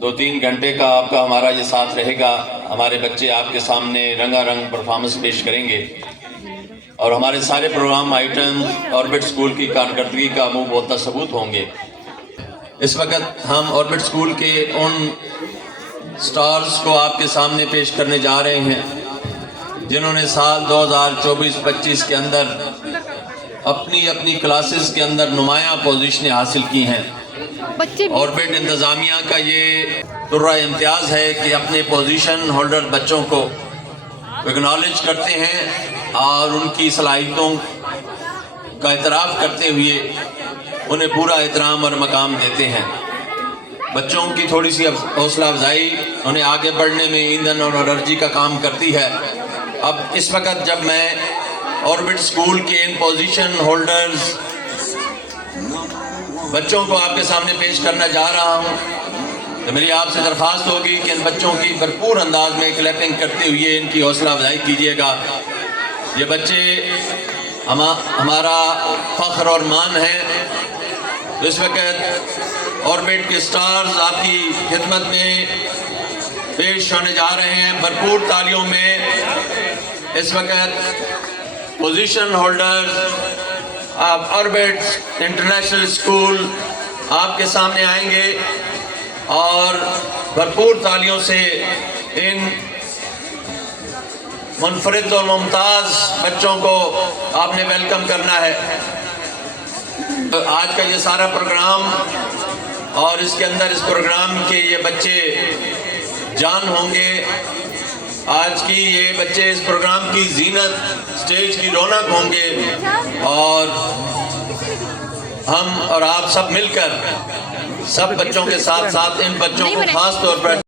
2-3 घंटे का आपका हमारा ये साथ रहेगा। हमारे बच्चे आपके सामने रंगा रंग परफॉर्मेंस पेश करेंगे और हमारे सारे प्रोग्राम आइटम ऑर्बिट स्कूल की कारकर्दगी का मुंह बोलता सबूत होंगे। इस वक्त हम ऑर्बिट स्कूल के उन स्टार्स को आपके सामने पेश करने जा रहे हैं जिन्होंने साल 2024-25 के अंदर अपनी अपनी क्लासेस के अंदर नुमायां पोजीशनें हासिल की हैं। ऑर्बिट इंतज़ामिया का ये तुर्रा इम्तियाज़ है कि अपने पोजीशन होल्डर बच्चों को एक्नॉलेज करते हैं और उनकी सलाहियतों का एतराफ़ करते हुए उन्हें पूरा एहतराम और मकाम देते हैं। बच्चों की थोड़ी सी हौसला अफजाई उन्हें आगे बढ़ने में ईंधन और एनर्जी का काम करती है। अब इस वक्त जब मैं ऑर्बिट स्कूल के इन पोजीशन होल्डर्स बच्चों को आपके सामने पेश करना जा रहा हूं, तो मेरी आपसे दरख्वास्त होगी कि इन बच्चों की भरपूर अंदाज में क्लैपिंग करते हुए इनकी हौसला अफजाई कीजिएगा। ये बच्चे हमारा फख्र और मान है। इस वक्त ऑर्बिट के स्टार्स आपकी खिदमत में पेश होने जा रहे हैं। भरपूर तालियों में इस वक्त position holders orbit international school आपके सामने आएंगे और भरपूर तालियों से इन मुनफरिद और मुमताज़ बच्चों को आपने वेलकम करना है। तो आज का ये सारा प्रोग्राम और इसके अंदर इस प्रोग्राम के ये बच्चे जान होंगे। आज की ये बच्चे इस प्रोग्राम की जीनत, स्टेज की रौनक होंगे और हम और आप सब मिलकर सब बच्चों के साथ साथ इन बच्चों को खास तौर पर